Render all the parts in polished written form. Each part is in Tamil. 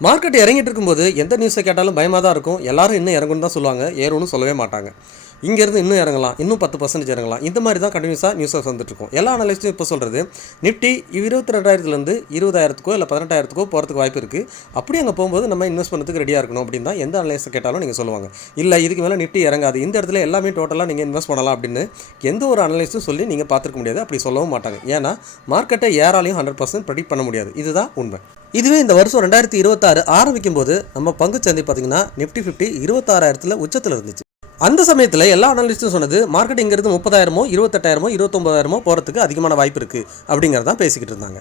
மார்க்கெட் இறங்கிட்டு இருக்கும்போது எந்த நியூஸை கேட்டாலும் பயமாக தான் இருக்கும். எல்லாரும் இன்னும் இறங்குன்னு தான் சொல்லுவாங்க, ஏறும்னு சொல்லவே மாட்டாங்க. இங்கேருந்து இன்னும் இறங்கலாம், இன்னும் 10% இறங்கலாம், இந்த மாதிரி தான் கண்டினியூஸாக நியூஸஸ் வந்துட்டுருக்கும். எல்லா அனலிஸ்ட்டும் இப்போ சொல்கிறது நிஃப்டி 22,000லேருந்து 20,000க்கோ இல்லை 18,000க்கோ போகிறதுக்கு வாய்ப்பு இருக்குது. அப்படி அங்கே போகும்போது நம்ம இன்வெஸ்ட் பண்ணுறதுக்கு ரெடியாக இருக்கணும் அப்படின்னு தான் எந்த அனலிஸ்ட்டை கேட்டாலும் நீங்கள் சொல்லுவாங்க. இல்லை இதுக்கு மேலே நிஃப்டி இறங்காது, இந்த இடத்துல எல்லாமே டோட்டலாக நீங்கள் இன்வெஸ்ட் பண்ணலாம் அப்படின்னு எந்த ஒரு அனலிஸ்ட்டும் சொல்லி நீங்கள் பார்த்துருக்க முடியாது. அப்படி சொல்லவும் மாட்டாங்க. ஏன்னா மார்க்கெட்டை யாராலையும் 100% ப்ரெடிக்ட் பண்ண முடியாது. இதுதான் உண்மை. இதுவே இந்த வருஷம் 2026 ஆரம்பிக்கும் போது நம்ம பங்குச்சந்தை பார்த்தீங்கன்னா நிஃப்டி 50 26,000 உச்சத்தில் இருந்துச்சு. அந்த சமயத்தில் எல்லா அனலிஸ்ட்டும் சொன்னது மார்க்கெட் இங்கிறது 30,000, 28,000, 29,000 போகிறதுக்கு அதிகமான வாய்ப்பு இருக்குது அப்படிங்கிறதான் பேசிக்கிட்டு இருந்தாங்க.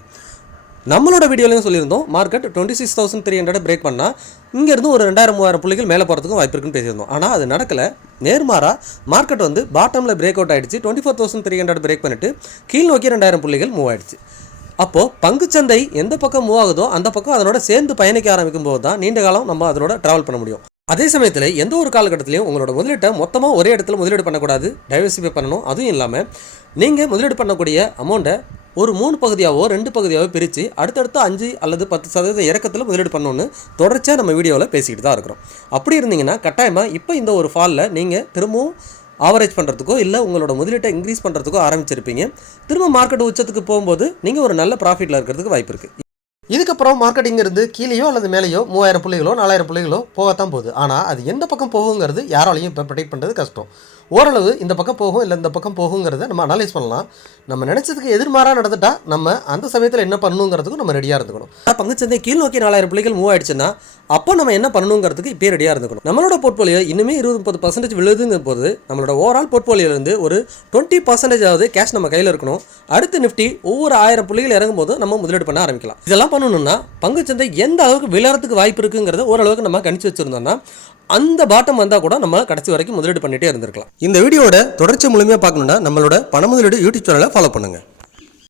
நம்மளோட வீடியோலையும் சொல்லியிருந்தோம் மார்க்கெட் 26,300 பிரேக் பண்ணால் இங்கேருந்து ஒரு 2,000-3,000 புள்ளிகள் மேலே போகிறதுக்கும் வாய்ப்பு இருக்குன்னு பேசியிருந்தோம். ஆனால் அது நடக்கலை. நேர்மாறாக மார்க்கெட் வந்து பாட்டமில் பிரேக் அவுட் ஆகிடுச்சு. 24,300 பிரேக் பண்ணிவிட்டு கீழ் நோக்கி 2,000 புள்ளிகள் மூவ் ஆகிடுச்சு. அப்போது பங்குச்சந்தை எந்த பக்கம் மூவ் ஆகுதோ அந்த பக்கம் அதனோட சேர்ந்து பயணிக்க ஆரம்பிக்கும் போது தான் நீண்ட காலம் நம்ம அதனோட ட்ராவல் பண்ண முடியும். அதே சமயத்தில் எந்த ஒரு காலகட்டத்திலையும் உங்களோட முதலீட்டை மொத்தமாக ஒரே இடத்துல முதலீடு பண்ணக்கூடாது, டைவர்சிஃபை பண்ணணும். அதுவும் இல்லாமல் நீங்கள் முதலீடு பண்ணக்கூடிய அமௌண்ட்டை ஒரு 3 பகுதியாகவோ 2 பகுதியாகவோ பிரித்து அடுத்தடுத்து 5 அல்லது 10% இறக்கத்தில் முதலீடு பண்ணணுன்னு தொடர்ச்சியாக நம்ம வீடியோவில் பேசிக்கிட்டு தான் இருக்கிறோம். அப்படி இருந்தீங்கன்னா கட்டாயமாக இப்போ இந்த ஒரு ஃபாலில் நீங்கள் திரும்பவும் ஆவரேஜ் பண்ணுறதுக்கோ இல்லை உங்களோட முதலீட்டை இன்க்ரீஸ் பண்ணுறதுக்கோ ஆரம்பிச்சிருப்பீங்க. திரும்ப மார்க்கெட் உச்சத்துக்கு போகும்போது நீங்கள் ஒரு நல்ல ப்ராஃபிட்டில் இருக்கிறதுக்கு வாய்ப்பு இருக்குது. இதுக்கப்புறம் மார்க்கெட்டிங் இருந்து கீழேயோ அல்லது மேலேயோ 3,000 புள்ளிகளோ 4,000 புள்ளிகளோ போகத்தான் போகுது. ஆனால் அது எந்த பக்கம் போகுங்கிறது யாராலையும் இப்போ ப்ரெடிக்ட் பண்ணுறது கஷ்டம். ஓரளவு இந்த பக்கம் போகும் இல்லை இந்த பக்கம் போகுங்கிறத நம்ம அனலைஸ் பண்ணலாம். நம்ம நினச்சதுக்கு எதிர்மாறாக நடந்துட்டா நம்ம அந்த சமயத்தில் என்ன பண்ணணுங்கிறதுக்கும் நம்ம ரெடியாக இருந்துக்கணும். பங்குச்சந்தை கீழ் நோக்கி 4,000 புள்ளிகள் மூவ் ஆயிடுச்சுன்னா அப்போ நம்ம என்ன பண்ணணுங்கிறதுக்கு இப்போ ரெடியாக இருந்துக்கணும். நம்மளோட போர்ட்ஃபோலியோ இன்னுமே 20-30% விழுதுங்கிற போது நம்மளோட ஓவரால் போர்ட்ஃபோலியோலேருந்து ஒரு 20% கேஷ் நம்ம கையில் இருக்கணும். அடுத்து நிஃப்டி ஒவ்வொரு 1000 புள்ளிகள் இறங்கும் போது நம்ம முதலீடு பண்ண ஆரம்பிக்கலாம். இதெல்லாம் பண்ணணும்னா பங்குச்சந்தை எந்த அளவுக்கு விழறதுக்கு வாய்ப்பு இருக்குங்கிறத ஓரளவுக்கு நம்ம கணிச்சு வச்சுருந்தோம்னா அந்த பாட்டம் வந்தால் கூட நம்ம கடைசி வரைக்கும் முதலீடு பண்ணிகிட்டே இருந்திருக்கலாம். இந்த வீடியோட தொடர்ச்சி முழுமையாக பார்க்கணுன்னா நம்மளோட பண முதலீடு யூடியூப் சேனலை ஃபாலோ பண்ணுங்கள்.